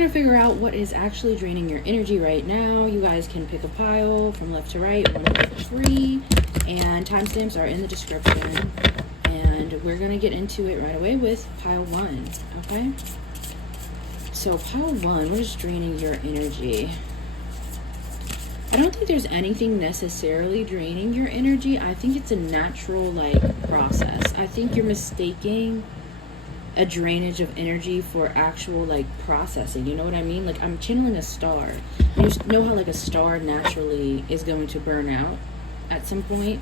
going to figure out what is actually draining your energy right now. You guys can pick a pile from left to right, 1 through 3, and timestamps are in the description. And we're going to get into it right away with pile 1, okay? So pile 1, what is draining your energy? I don't think there's anything necessarily draining your energy. I think it's a natural, process. I think you're mistaking a drainage of energy for actual, processing. You know what I mean? Like, I'm channeling a star. You know how, a star naturally is going to burn out at some point?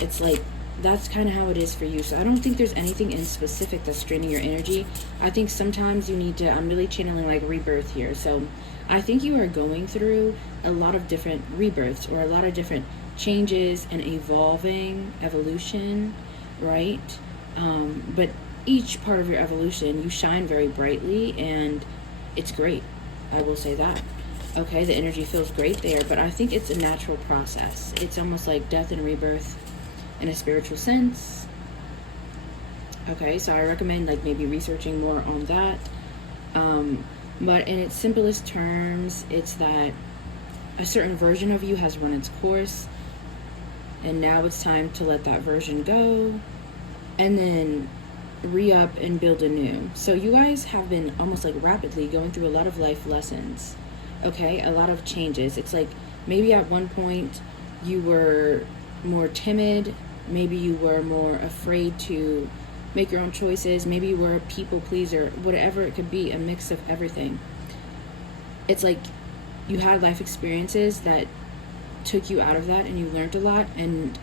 It's that's kind of how it is for you. So I don't think there's anything in specific that's draining your energy. I think sometimes you need to, I'm really channeling rebirth here. So I think you are going through a lot of different rebirths or a lot of different changes and evolution, right? But each part of your evolution, you shine very brightly, and it's great. I will say that. Okay, the energy feels great there, but I think it's a natural process. It's almost like death and rebirth in a spiritual sense. Okay, so I recommend maybe researching more on that. But in its simplest terms, it's that a certain version of you has run its course, and now it's time to let that version go and then re-up and build anew. So you guys have been almost rapidly going through a lot of life lessons, okay? A lot of changes. It's maybe at one point you were more timid, maybe you were more afraid to make your own choices, maybe you were a people pleaser, whatever it could be, a mix of everything. It's you had life experiences that took you out of that, and you learned a lot, and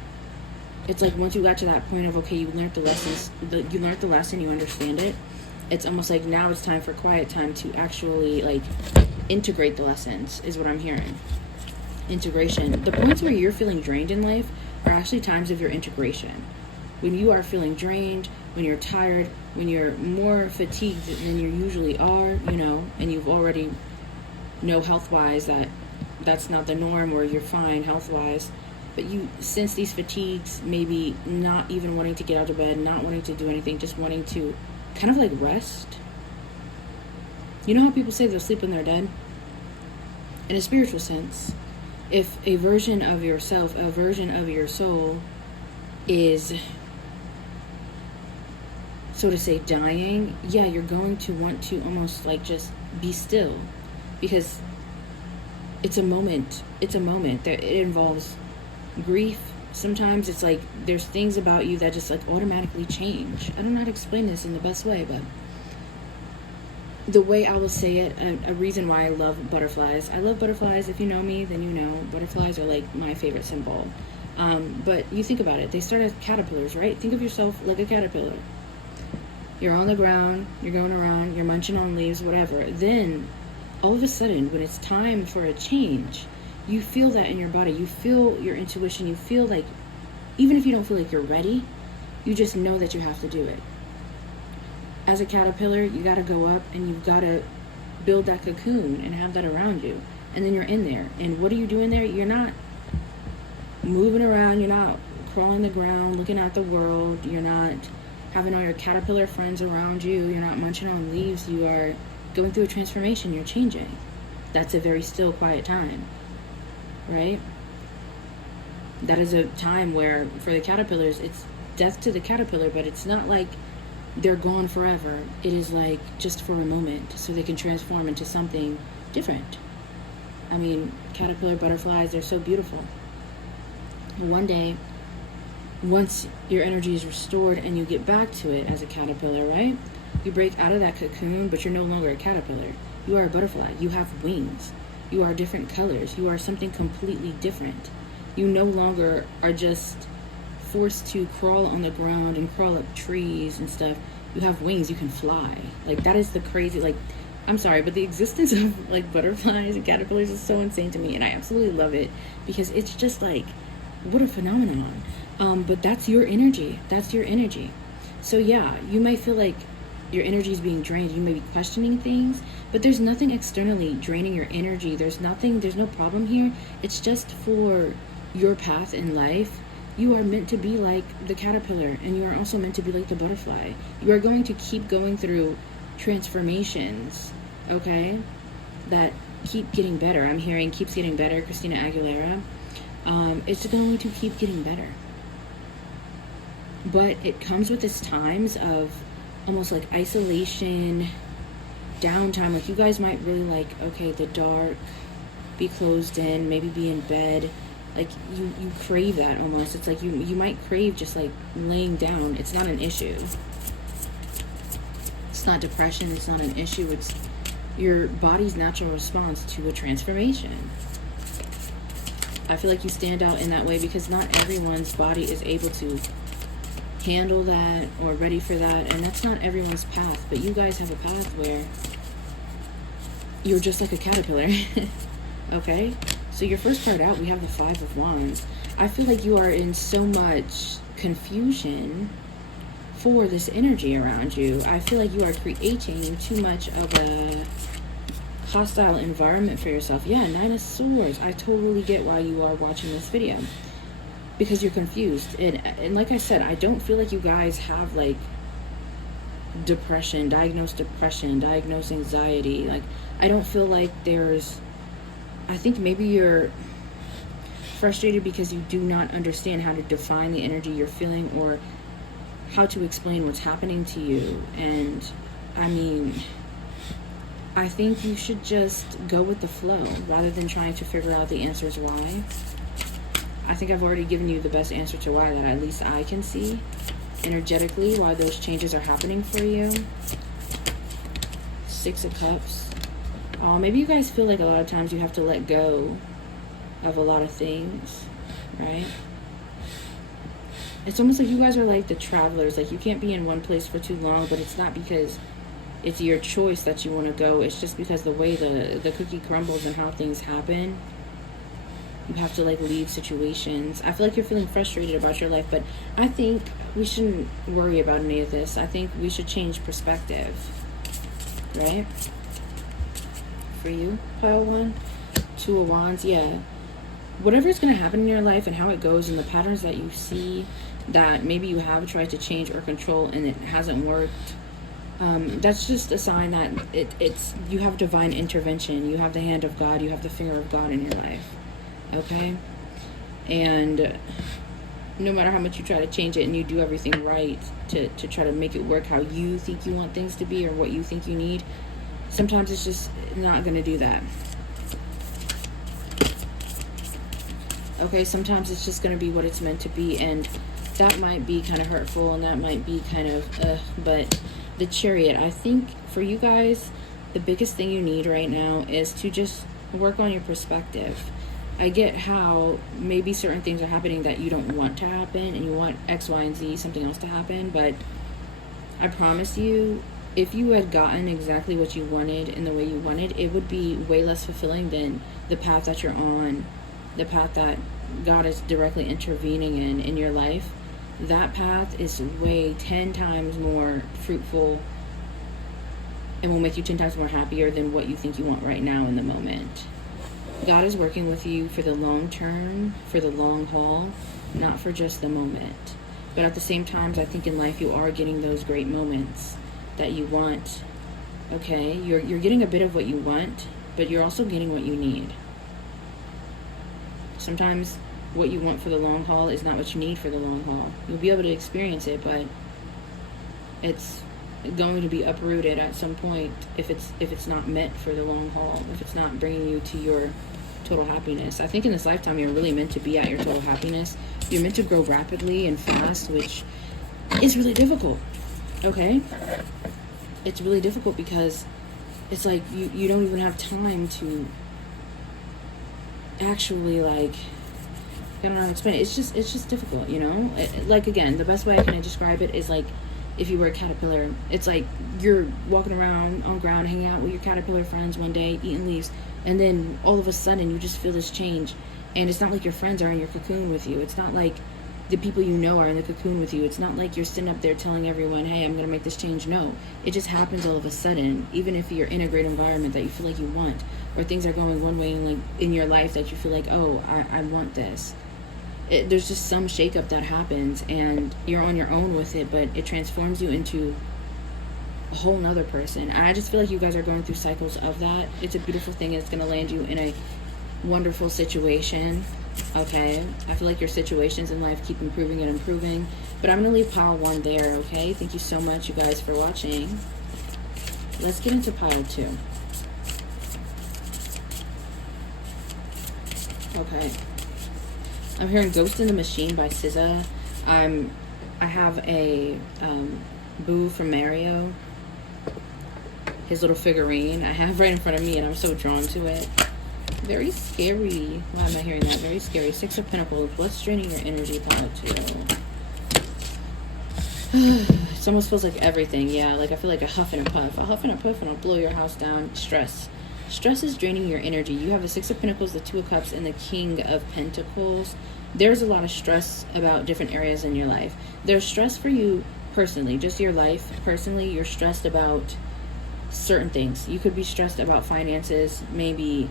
it's once you got to that point of, okay, you learned the lessons, you learned the lesson, you understand it, it's almost now it's time for quiet time to actually integrate the lessons, is what I'm hearing. Integration. The points where you're feeling drained in life are actually times of your integration. When you are feeling drained, when you're tired, when you're more fatigued than you usually are, and you've already know health-wise that that's not the norm, or you're fine health-wise, but you sense these fatigues, maybe not even wanting to get out of bed, not wanting to do anything, just wanting to kind of rest. You know how people say they'll sleep when they're dead? In a spiritual sense, if a version of yourself, a version of your soul is, so to say, dying, yeah, you're going to want to almost just be still, because it's a moment that it involves grief. Sometimes it's there's things about you that just automatically change. I don't know how to explain this in the best way, but the way I will say it, a reason why I love butterflies. I love butterflies. If you know me, then you know butterflies are my favorite symbol. But you think about it, they start as caterpillars, right? Think of yourself like a caterpillar. You're on the ground, you're going around, you're munching on leaves, whatever. Then all of a sudden, when it's time for a change, you feel that in your body. You feel your intuition. You feel even if you don't feel you're ready, you just know that you have to do it. As a caterpillar, you got to go up and you've got to build that cocoon and have that around you. And then you're in there. And what are you doing there? You're not moving around. You're not crawling the ground, looking at the world. You're not having all your caterpillar friends around you. You're not munching on leaves. You are going through a transformation. You're changing. That's a very still, quiet time, right? That is a time where, for the caterpillars, it's death to the caterpillar, but it's not they're gone forever. It is just for a moment, so they can transform into something different. I mean, caterpillar, butterflies, they're so beautiful. One day, once your energy is restored and you get back to it as a caterpillar, right? You break out of that cocoon, but you're no longer a caterpillar. You are a butterfly. You have wings. You are different colors. You are something completely different. You no longer are just forced to crawl on the ground and crawl up trees and stuff. You have wings. You can fly. That is the crazy, I'm sorry, but the existence of butterflies and caterpillars is so insane to me, and I absolutely love it, because it's just what a phenomenon. But that's your energy. That's your energy. So yeah, you might feel your energy is being drained. You may be questioning things, but there's nothing externally draining your energy. There's no problem here. It's just for your path in life. You are meant to be like the caterpillar, and you are also meant to be like the butterfly. You are going to keep going through transformations, okay, that keep getting better. I'm hearing keeps getting better, Christina Aguilera. It's going to keep getting better. But it comes with its times of almost like isolation, downtime. Like you guys might really like, okay, the dark, be closed in, maybe be in bed. Like you crave that almost. It's like you might crave just like laying down. It's not an issue. It's not depression. It's not an issue. It's your body's natural response to a transformation. I feel like you stand out in that way because not everyone's body is able to handle that or ready for that, and that's not everyone's path. But you guys have a path where you're just like a caterpillar. Okay, so your first card out, we have the Five of Wands. I feel like you are in so much confusion for this energy around you. I feel like you are creating too much of a hostile environment for yourself. Yeah, Nine of Swords. I totally get why you are watching this video, because you're confused. And like I said, I don't feel like you guys have like diagnosed anxiety. Like I don't feel like I think maybe you're frustrated because you do not understand how to define the energy you're feeling or how to explain what's happening to you. And I mean, I think you should just go with the flow rather than trying to figure out the answers why. I think I've already given you the best answer to why, that at least I can see energetically why those changes are happening for you. Six of Cups. Maybe you guys feel like a lot of times you have to let go of a lot of things, right? It's almost like you guys are like the travelers. Like you can't be in one place for too long, but it's not because it's your choice that you want to go. It's just because the way the cookie crumbles and how things happen, you have to like leave situations. I feel like you're feeling frustrated about your life, but I think we shouldn't worry about any of this. I think we should change perspective, right? For you, pile one, Two of Wands. Yeah, whatever's going to happen in your life and how it goes and the patterns that you see that maybe you have tried to change or control and it hasn't worked, that's just a sign that it's you have divine intervention. You have the hand of God. You have the finger of God in your life. Okay? And no matter how much you try to change it and you do everything right to try to make it work how you think you want things to be or what you think you need, sometimes it's just not going to do that. Okay? Sometimes it's just going to be what it's meant to be, and that might be kind of hurtful and that might be kind of, but the Chariot, I think for you guys, the biggest thing you need right now is to just work on your perspective. I get how maybe certain things are happening that you don't want to happen and you want X, Y, and Z, something else to happen, but I promise you, if you had gotten exactly what you wanted in the way you wanted, it would be way less fulfilling than the path that you're on, the path that God is directly intervening in your life. That path is way 10 times more fruitful and will make you 10 times more happier than what you think you want right now in the moment. God is working with you for the long term, for the long haul, not for just the moment. But at the same time, I think in life you are getting those great moments that you want. Okay? You're getting a bit of what you want, but you're also getting what you need. Sometimes what you want for the long haul is not what you need for the long haul. You'll be able to experience it, but it's going to be uprooted at some point if it's not meant for the long haul, if it's not bringing you to your total happiness. I think in this lifetime you're really meant to be at your total happiness. You're meant to grow rapidly and fast, which is really difficult. Okay? It's really difficult because it's like you don't even have time to actually, like, I don't know how to explain it. It's just difficult, you know? Like, again, the best way I can describe it is like if you were a caterpillar. It's like you're walking around on ground, hanging out with your caterpillar friends one day, eating leaves, and then all of a sudden you just feel this change. And it's not like your friends are in your cocoon with you. It's not like the people you know are in the cocoon with you. It's not like you're sitting up there telling everyone, hey, I'm going to make this change. No, it just happens all of a sudden, even if you're in a great environment that you feel like you want, or things are going one way in your life that you feel like, oh, I want this. There's just some shakeup that happens and you're on your own with it, but it transforms you into a whole nother person. I just feel like you guys are going through cycles of that. It's a beautiful thing. It's going to land you in a wonderful situation. Okay, I feel like your situations in life keep improving and improving. But I'm going to leave pile 1 there. Okay, thank you so much, you guys, for watching. Let's get into pile 2. Okay, I'm hearing Ghost in the Machine by SZA. I have a Boo from Mario, his little figurine I have right in front of me, and I'm so drawn to it. Very scary. Why am I hearing that? Very scary. 6 of Pentacles. What's draining your energy? Pile 2. It almost feels like everything. Yeah, like I feel like a huff and a puff. A huff and a puff and I'll blow your house down. Stress. Stress is draining your energy. You have the 6 of Pentacles, the 2 of Cups, and the King of Pentacles. There's a lot of stress about different areas in your life. There's stress for you personally, just your life. Personally, you're stressed about certain things. You could be stressed about finances. Maybe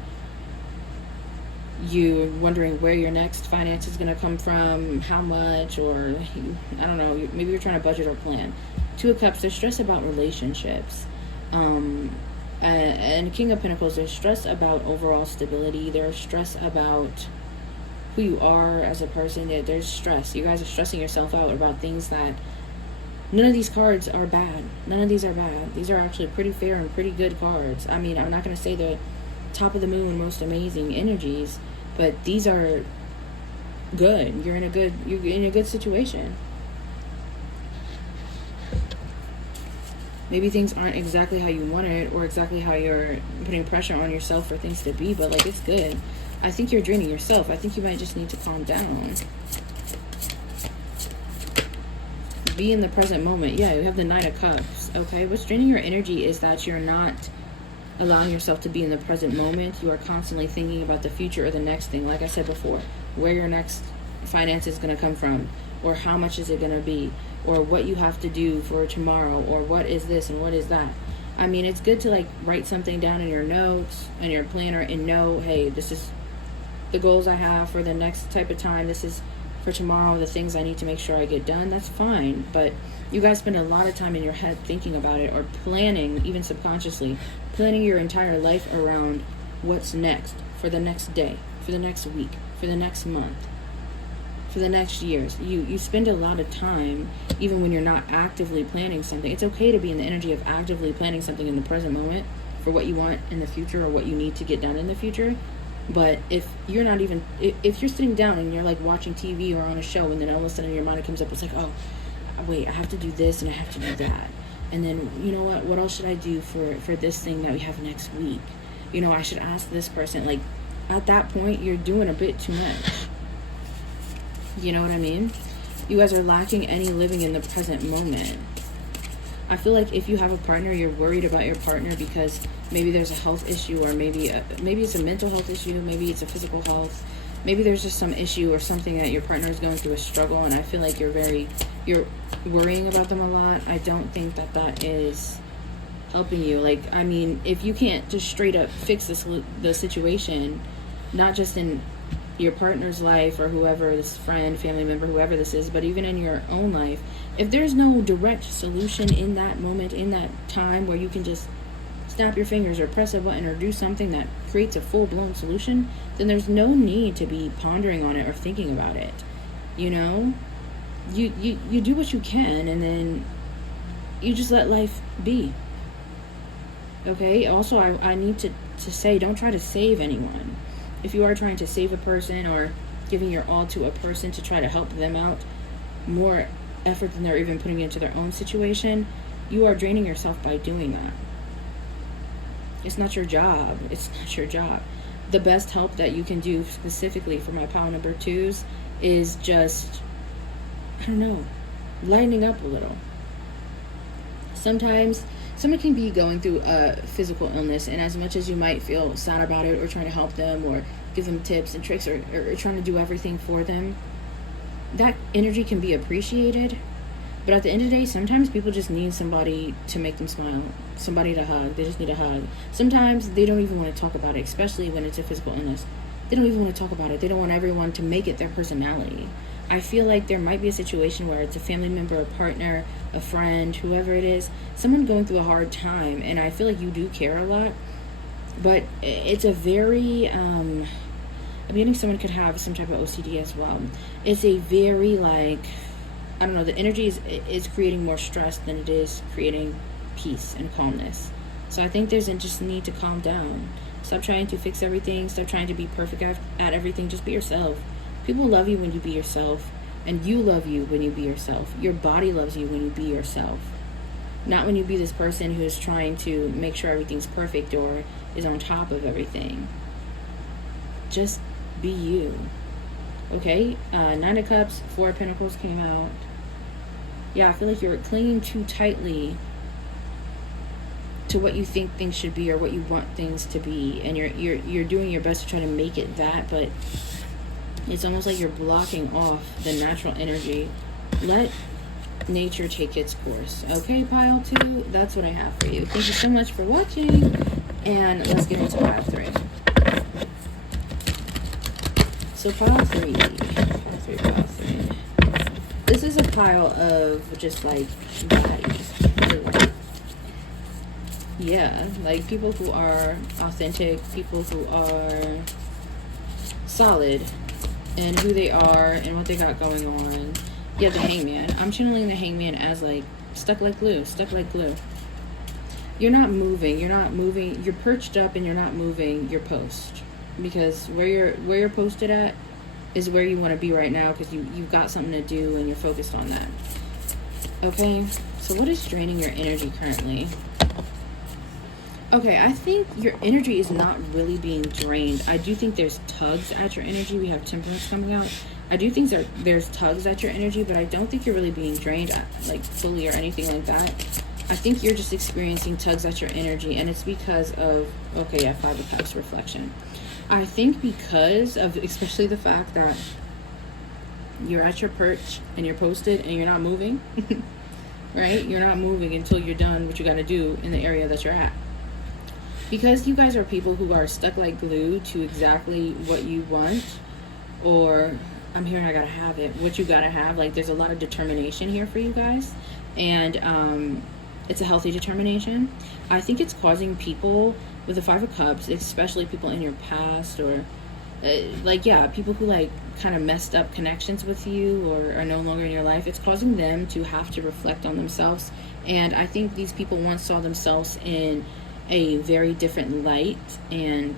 you're wondering where your next finance is going to come from, how much, or I don't know, maybe you're trying to budget or plan. 2 of Cups, there's stress about relationships. And King of Pentacles, there's stress about overall stability. There's stress about who you are as a person. There's stress. You guys are stressing yourself out about things that none of these cards are bad. None of these are bad. These are actually pretty fair and pretty good cards. I mean, I'm not going to say the top of the moon, most amazing energies, but these are good. You're in a good situation. Maybe things aren't exactly how you want it, or exactly how you're putting pressure on yourself for things to be, but like, it's good. I think you're draining yourself. I think you might just need to calm down. Be in the present moment. Yeah, you have the Knight of Cups. Okay, what's draining your energy is that you're not allowing yourself to be in the present moment. You are constantly thinking about the future or the next thing. Like I said before, where your next finance is going to come from, or how much is it going to be, or what you have to do for tomorrow, or what is this and what is that. I mean, it's good to like write something down in your notes and your planner and know, hey, this is the goals I have for the next type of time. This is for tomorrow, the things I need to make sure I get done. That's fine. But you guys spend a lot of time in your head thinking about it, or planning, even subconsciously, planning your entire life around what's next, for the next day, for the next week, for the next month, for the next years. You spend a lot of time, even when you're not actively planning something. It's okay to be in the energy of actively planning something in the present moment for what you want in the future, or what you need to get done in the future. But if you're not even, if you're sitting down and you're like watching TV or on a show, and then all of a sudden your mind comes up, it's like, oh wait, I have to do this and I have to do that, and then you know what else should I do for this thing that we have next week? You know, I should ask this person. Like, at that point, you're doing a bit too much. You know what I mean? You guys are lacking any living in the present moment. I feel like if you have a partner, you're worried about your partner because maybe there's a health issue, or maybe it's a mental health issue, maybe it's a physical health, maybe there's just some issue or something that your partner is going through, a struggle, and I feel like you're worrying about them a lot. I don't think that is helping you. Like, I mean, if you can't just straight up fix the situation, not just in your partner's life or whoever, this friend, family member, whoever this is, but even in your own life, if there's no direct solution in that moment, in that time, where you can just snap your fingers or press a button or do something that creates a full-blown solution, then there's no need to be pondering on it or thinking about it. You know, you do what you can, and then you just let life be. Okay, also I need to say, don't try to save anyone. If you are trying to save a person or giving your all to a person to try to help them out, more effort than they're even putting into their own situation, you are draining yourself by doing that. It's not your job. It's not your job. The best help that you can do specifically for my pile number 2s is just, I don't know, lightening up a little. Sometimes someone can be going through a physical illness, and as much as you might feel sad about it, or trying to help them, or give them tips and tricks, or trying to do everything for them, that energy can be appreciated. But at the end of the day, sometimes people just need somebody to make them smile, somebody to hug. They just need a hug. Sometimes they don't even want to talk about it, especially when it's a physical illness. They don't even want to talk about it. They don't want everyone to make it their personality. I feel like there might be a situation where it's a family member, a partner, a friend, whoever it is, someone going through a hard time, and I feel like you do care a lot, but it's a very, I'm getting someone could have some type of OCD as well. It's a very, like, I don't know, the energy is creating more stress than it is creating peace and calmness. So I think there's a just need to calm down. Stop trying to fix everything. Stop trying to be perfect at everything. Just be yourself. People love you when you be yourself, and you love you when you be yourself. Your body loves you when you be yourself. Not when you be this person who is trying to make sure everything's perfect or is on top of everything. Just be you. Okay? Nine of Cups, Four of Pentacles came out. Yeah, I feel like you're clinging too tightly to what you think things should be or what you want things to be, and you're doing your best to try to make it that, but it's almost like you're blocking off the natural energy. Let nature take its course. Okay, pile 2, that's what I have for you. Thank you so much for watching, and let's get into pile 3. So pile 3. This is a pile of just like baddies, really. Yeah, like people who are authentic, people who are solid in who they are and what they got going on. Yeah, the Hangman. I'm channeling the Hangman as like stuck like glue. You're not moving. You're perched up and you're not moving your post, because where you're posted at is where you want to be right now, because you've got something to do and you're focused on that. Okay, so what is draining your energy currently? Okay, I think your energy is not really being drained. I do think there's tugs at your energy. We have Temperance coming out. I do think there's tugs at your energy, but I don't think you're really being drained like fully or anything like that. I think you're just experiencing tugs at your energy, and it's because of, okay, yeah, Five of Cups reflection. I think because of especially the fact that you're at your perch and you're posted and you're not moving, right? You're not moving until you're done what you got to do in the area that you're at. Because you guys are people who are stuck like glue to exactly what you want, or I'm hearing I gotta have it, what you gotta have. Like, there's a lot of determination here for you guys, and it's a healthy determination. I think it's causing people with the Five of Cups, especially people in your past, or people who like kind of messed up connections with you or are no longer in your life. It's causing them to have to reflect on themselves, and I think these people once saw themselves in a very different light, and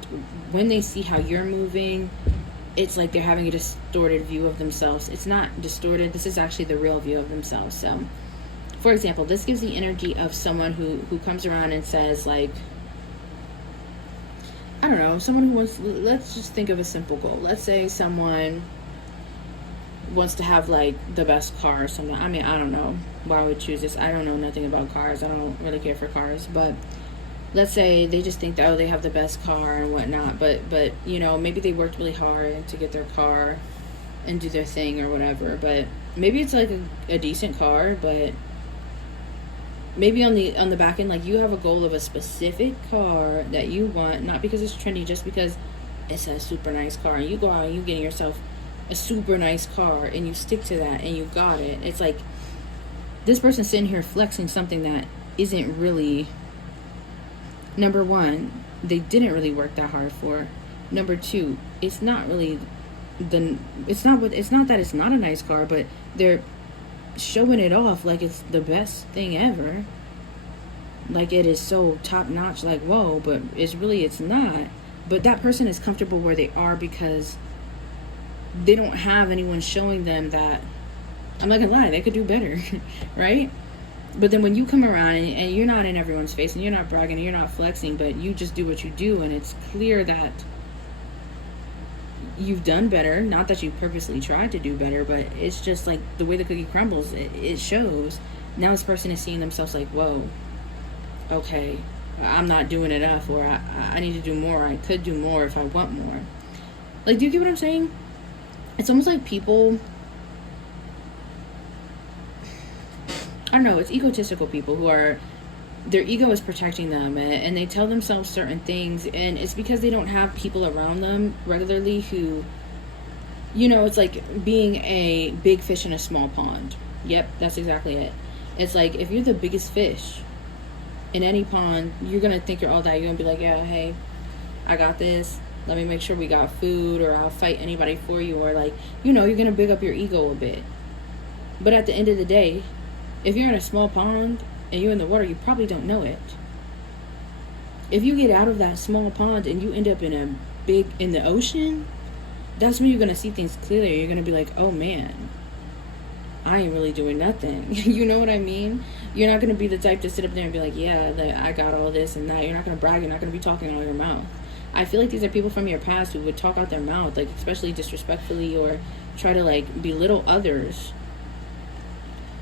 when they see how you're moving, it's like they're having a distorted view of themselves. It's not distorted, this is actually the real view of themselves. So for example, this gives the energy of someone who comes around and says, like, I don't know, someone who wants, let's just think of a simple goal. Let's say someone wants to have like the best car or something. I mean, I don't know why I would choose this. I don't know nothing about cars. I don't really care for cars, but let's say they just think that, oh, they have the best car and whatnot, but you know, maybe they worked really hard to get their car and do their thing or whatever, but maybe it's like a decent car, but maybe on the back end, like, you have a goal of a specific car that you want, not because it's trendy, just because it's a super nice car, and you go out and you get yourself a super nice car and you stick to that and you got it. It's like this person sitting here flexing something that isn't really, number one, they didn't really work that hard for. Number two, it's not really it's not that it's not a nice car, but they're showing it off like it's the best thing ever, like it is so top notch, like, whoa, but it's not. But that person is comfortable where they are because they don't have anyone showing them that, I'm not gonna lie, they could do better. Right? But then when you come around and you're not in everyone's face and you're not bragging and you're not flexing, but you just do what you do, and it's clear that you've done better, not that you purposely tried to do better, but it's just like the way the cookie crumbles, it shows. Now this person is seeing themselves like, whoa, okay, I'm not doing enough, or I need to do more, I could do more if I want more. Like, do you get what I'm saying? It's almost like people, I don't know, it's egotistical people who are, their ego is protecting them, and they tell themselves certain things, and it's because they don't have people around them regularly who, you know, it's like being a big fish in a small pond. Yep, that's exactly it. It's like, if you're the biggest fish in any pond, you're going to think you're all that. You're going to be like, yeah, hey, I got this. Let me make sure we got food, or I'll fight anybody for you. Or like, you're going to big up your ego a bit. But at the end of the day, if you're in a small pond and you're in the water, you probably don't know it. If you get out of that small pond and you end up in the ocean, that's when you're going to see things clearly. You're going to be like, oh man, I ain't really doing nothing. You know what I mean? You're not going to be the type to sit up there and be like, yeah, I got all this and that. You're not going to brag. You're not going to be talking out of your mouth. I feel like these are people from your past who would talk out their mouth, like especially disrespectfully, or try to like belittle others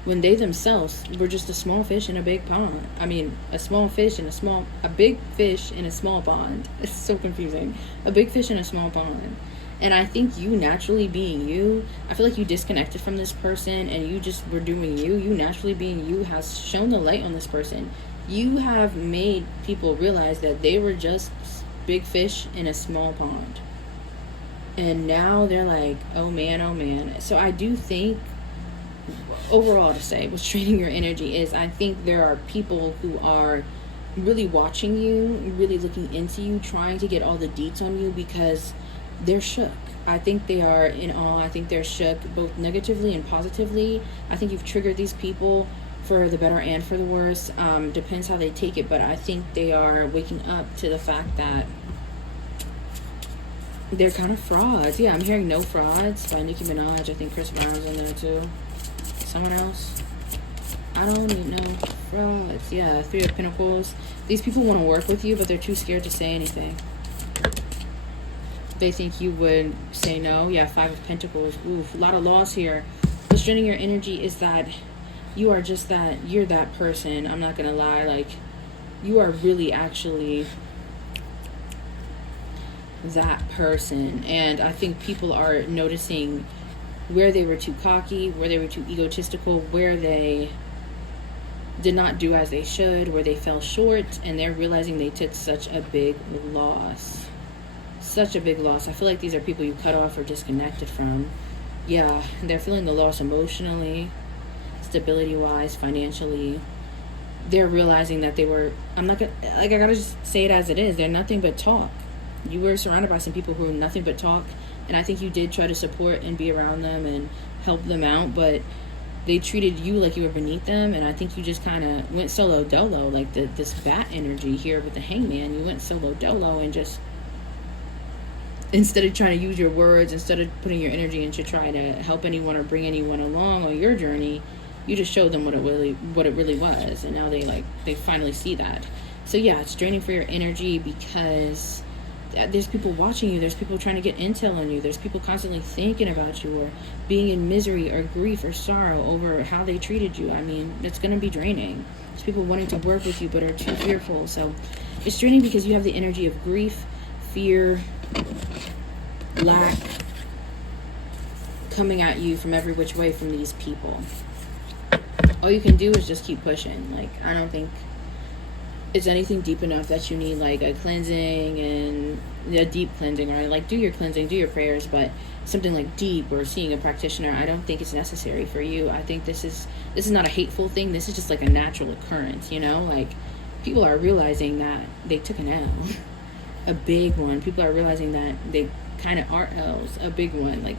when they themselves were just a small fish in a big pond. I mean, a big fish in a small pond. It's so confusing. A big fish in a small pond. And I think you naturally being you, I feel like you disconnected from this person and you just were doing you. You naturally being you has shown the light on this person. You have made people realize that they were just big fish in a small pond. And now they're like, oh man, oh man. So I do think, overall to say, what's draining your energy is, I think there are people who are really watching you, really looking into you, trying to get all the deets on you because they're shook. I think they are in awe. I think they're shook, both negatively and positively. I think you've triggered these people for the better and for the worse. Depends how they take it, but I think they are waking up to the fact that they're kind of frauds. Yeah, I'm hearing No Frauds by Nicki Minaj. I think Chris Brown's in there too. Someone else? I don't even know. Frauds. Yeah, Three of Pentacles. These people want to work with you, but they're too scared to say anything. They think you would say no. Yeah, Five of Pentacles. Oof, a lot of loss here. What's draining your energy is that you are just that. You're that person. I'm not going to lie. Like, you are really actually that person. And I think people are noticing where they were too cocky, where they were too egotistical, where they did not do as they should, where they fell short, and they're realizing they took such a big loss. Such a big loss. I feel like these are people you cut off or disconnected from. Yeah, they're feeling the loss emotionally, stability-wise, financially. They're realizing that they were, I gotta just say it as it is. They're nothing but talk. You were surrounded by some people who were nothing but talk, and I think you did try to support and be around them and help them out, but they treated you like you were beneath them, and I think you just kind of went solo dolo, like this bat energy here with the Hangman. You went solo dolo and just, instead of trying to use your words, instead of putting your energy into trying to help anyone or bring anyone along on your journey, you just showed them what it really was, and now they finally see that. So yeah, it's draining for your energy because there's people watching you, there's people trying to get intel on you, there's people constantly thinking about you or being in misery or grief or sorrow over how they treated you. I mean, it's going to be draining. There's people wanting to work with you but are too fearful. So it's draining because you have the energy of grief, fear, lack coming at you from every which way from these people. All you can do is just keep pushing. Like, I don't think it's anything deep enough that you need like a cleansing and a deep cleansing, right? Like, do your cleansing, do your prayers, but something like deep or seeing a practitioner, I don't think it's necessary for you. I think this is not a hateful thing. This is just like a natural occurrence, you know? Like, people are realizing that they took an L, a big one. People are realizing that they kind of are L's, a big one, like,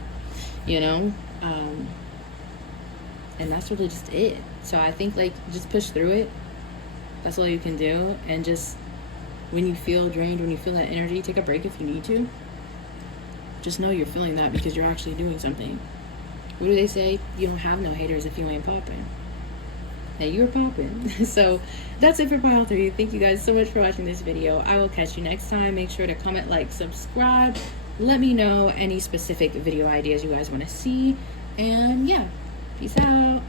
you know? And that's really just it. So I think, like, just push through it. That's all you can do. And just, when you feel drained, when you feel that energy, take a break if you need to. Just know you're feeling that because you're actually doing something. What do they say? You don't have no haters if you ain't popping. Now you're popping. So that's it for pile 3. Thank you guys so much for watching this video. I will catch you next time. Make sure to comment, like, subscribe. Let me know any specific video ideas you guys want to see. And yeah, peace out.